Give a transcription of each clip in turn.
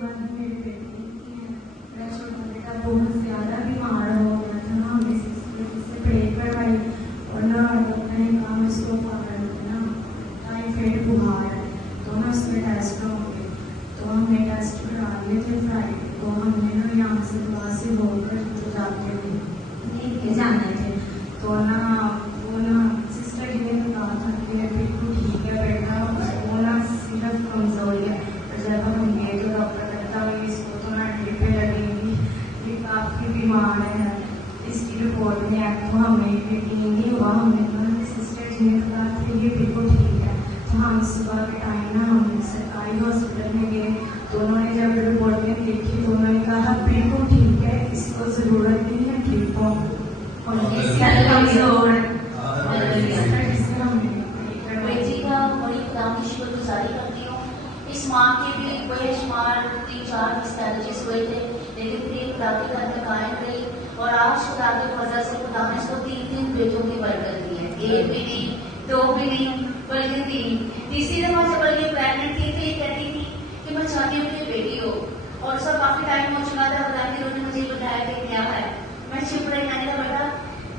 बाद मेरी बेटी मेरा छोटा बेटा बहुत ज़्यादा बीमार हो गया था ना, हम इससे प्रे करवाई और ना डॉक्टर ने कहा उसको ना टाइफाइड बुखार है, तो ना उसमें टेस्ट होंगे। तो हमने टेस्ट करा लिए थे फ्राइडे को, हमने ना यहाँ से दवा से होकर तो जाके लेके जाने थे। तो ना वो ना सिस्टर जी ने कहा था कि बिल्कुल ठीक है बेटा, वो ना सिर्फ कमजोरी है। तो जब हम गए तो डॉक्टर कहता है इसको तो ना ड्रिपें लगेंगी, ये काफ़ी बीमार है, इसकी रिपोर्ट में आए। तो हमें यकीन नहीं हुआ, हमने सिस्टर जी ने कहा कि ये बिल्कुल ठीक है। तो हम सुबह के टाइम ना हम सरकारी हॉस्पिटल में गए, तो उन्होंने जब रिपोर्ट में देखी तो उन्होंने कहा बिल्कुल ठीक है, इसको ज़रूरत नहीं है ठीक हो। और बेटी का बड़ी खुदा की शुक्रगुजारी करती हूँ। इस माँ के भी बेशुमार 3-4 मिसकैरेजेस हुए थे, लेकिन फिर खुदा की करके कायम रही और आज खुदा के फजल से खुदा ने इसको 3 बेटों की बरकत दी है। 1 भी नहीं, 2 भी नहीं, बल्कि 3। तीसरी दफा जब बल्कि प्रेगनेंट थी तो ये कहती थी कि मैं चाहती हूँ कि बेटी हो, और सब काफी टाइम हो चुका था। खुदा की उन्होंने मुझे बताया कि क्या है, मैं चुप रही। मैंने कहा बेटा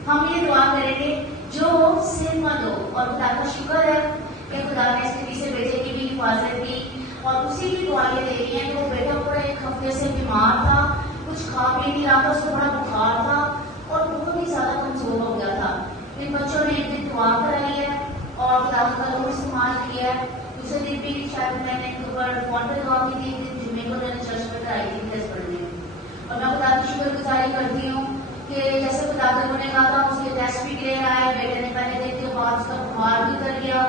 हम ये दुआ करेंगे जो सिर मत हो, और खुदा का शुक्र है कि खुदा ने इसके पीछे बेटे की भी हिफाजत की और उसी की दुआएं दे रही हैं। तो बेटा पूरा 1 हफ्ते से बीमार था, कुछ खा पी नहीं रहा था, उसको बड़ा बुखार था और बहुत ही ज्यादा कमजोर हो गया था। इन बच्चों ने एक दिन दुआ कराई है और खुदा का रूह इस्तेमाल किया है। दूसरे दिन भी शायद मैंने फोन पर दुआ की थी, जुम्मे को मैंने चर्च में कराई थी टेस्ट पढ़ने। और मैं खुदा की शुक्रगुजारी करती हूँ कि जैसे खुदा ने कहा था उसके टेस्ट भी क्लियर आए। बेटे ने पहले दिन के बाद उसका बुखार भी कर लिया,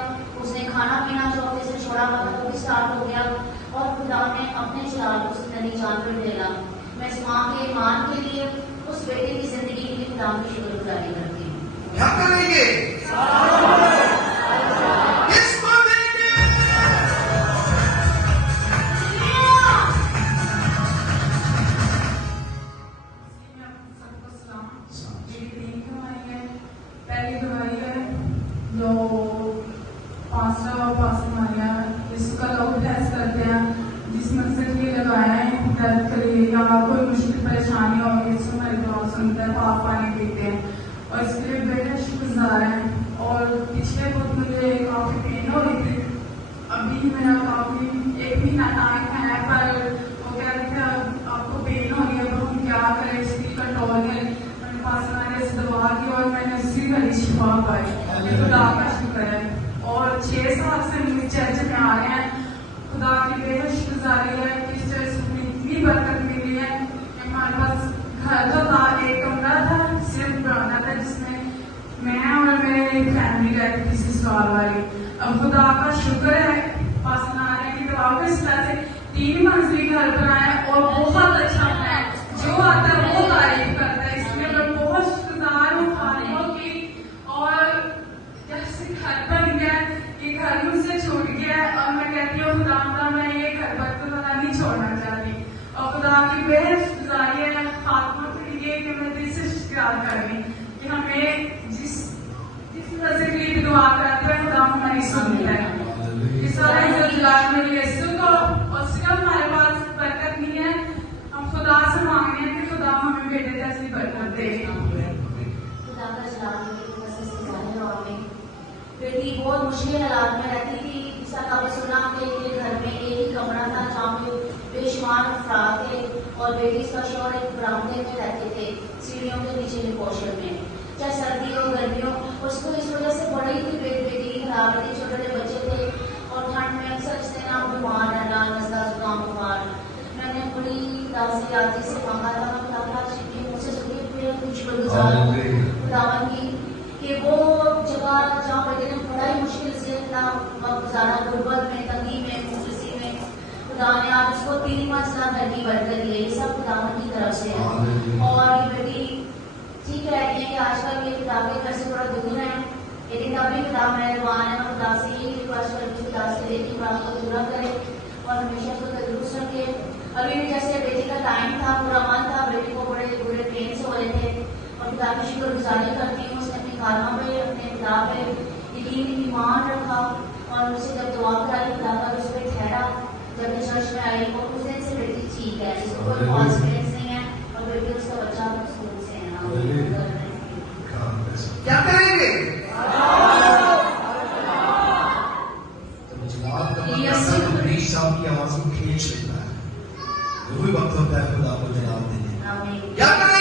उसने खाना पीना जो हफ्ते से छोड़ा हुआ था वो भी स्टार्ट हो गया और खुदा ने अपने जलाल को उसने नई जान पर ढेला। मैं इस माँ के ईमान के लिए उस बेटे की जिंदगी के लिए खुदा की शुक्रगुजारी करती हूँ। क्या करेंगे? पहली दवाई है जो 5 मारिया इसका लोग टेस्ट करते हैं, जिसमें से ये लगाया है दर्द के लिए या कोई मुश्किल परेशानी होगी इसमें हमारी दुआ सुनते हैं, पाप पानी पीते हैं और इसके लिए बेटा शुक्रगुजार है। और पिछले बहुत मुझे काफ़ी पेन हो रही थी, अभी मेरा काफ़ी 1 महीना टाइम है, पर वो कह रहे थे आपको पेन हो रही है तो हम क्या करें इसकी कंट्रोल करें। मैंने इस दवा की और मैंने उसी घड़ी शिफा पाई, खुदा का शुक्र है। और 6 साल से हम इस चर्च में आ रहे हैं, खुदा की बेहद शुक्रगुजारी है कि इस चर्च में इतनी बरकत मिली है। हमारे पास घर तो था, 1 कमरा था सिर्फ पुराना था, जिसमें मैं और मेरी फैमिली रहती थी ससुराल वाली। अब खुदा का शुक्र है पास नारे की दवा को इस तरह से 3 मंजिली घर बनाया और बहुत अच्छा है, जो आता है वो तारीफ करता है। इसमें मैं बहुत शुक्रगुजार हूँ खालिकों की। और जैसे घर बन गया, ये घर मुझसे छूट गया और मैं कहती हूँ खुदा मैं ये घर पर तो पता नहीं छोड़ना चाहती। और खुदा की बेहद शुक्रगुजारी है खातमा के लिए कि मैं दिल से शुक्रिया कर रही कि हमें जिस नजर के लिए दुआ कराते हैं खुदा हमारी सुनता है। इस सारे जलाल में यीशु को, और सिर्फ हमारे पास बरकत नहीं है, हम खुदा से मांगने हैं कि खुदा हमें बेटे जैसी बरकत दे। खुदा का जलाल बेटी बहुत मुश्किल हालात में रहती थी। इसका कभी सुना कि घर में एक ही कमरा था जहाँ पे बेशुमार अफराद थे और बेटी इसका शोर एक बरामदे में रहते थे, सीढ़ियों के नीचे के पोर्शन में, चाहे सर्दी हो गर्मी हो। उसको इस वजह से बड़ी ही बेटी खराब रहती, छोटे छोटे बच्चे थे और ठंड में अक्सर इससे ना बीमार रहना, नजला जुकाम बुखार। मैंने बड़ी दासी आजी से मांगा था मुझसे खुदावन की कि वो जगह जहाँ बेटे ने बड़ा ही मुश्किल से अपना वक्त गुजारा, गुर्बत में, तंगी में, मुफलिसी में, खुदा ने आप उसको 3 मंजिला घर की बरकत दी। ये सब खुदावन की तरफ से है। और ये बेटी ठीक कहती है कि आजकल ये खुदा के घर से थोड़ा दूर है, लेकिन तभी खुदा मेहरबान है। और खुदा से ये रिक्वेस्ट करती खुदा से लेकिन खुदा को पूरा करे और हमेशा उसको तंदुरुस्त रखे। अभी भी जैसे बेटी का टाइम था, पूरा मन था, बेटी को बड़े बुरे पेन से हो रहे थे और खुदा की शुक्रगुजारी करती हूँ उसने अपनी खालमा पे, अपने खुदा पे यकीन ईमान रखा और उसे जब दुआ कराई खुदा का उस पर ठहरा। जब चर्च में आई और उस दिन से बेटी ठीक है, इसको कोई हॉस्पिटल नहीं है और बेटी उसका बच्चा स्कूल से है। क्या करेंगे? तो जवाब का मतलब पुलिस साहब की आवाज को खींच लेता है। वही वक्त होता है खुदा को जवाब देने। क्या करें?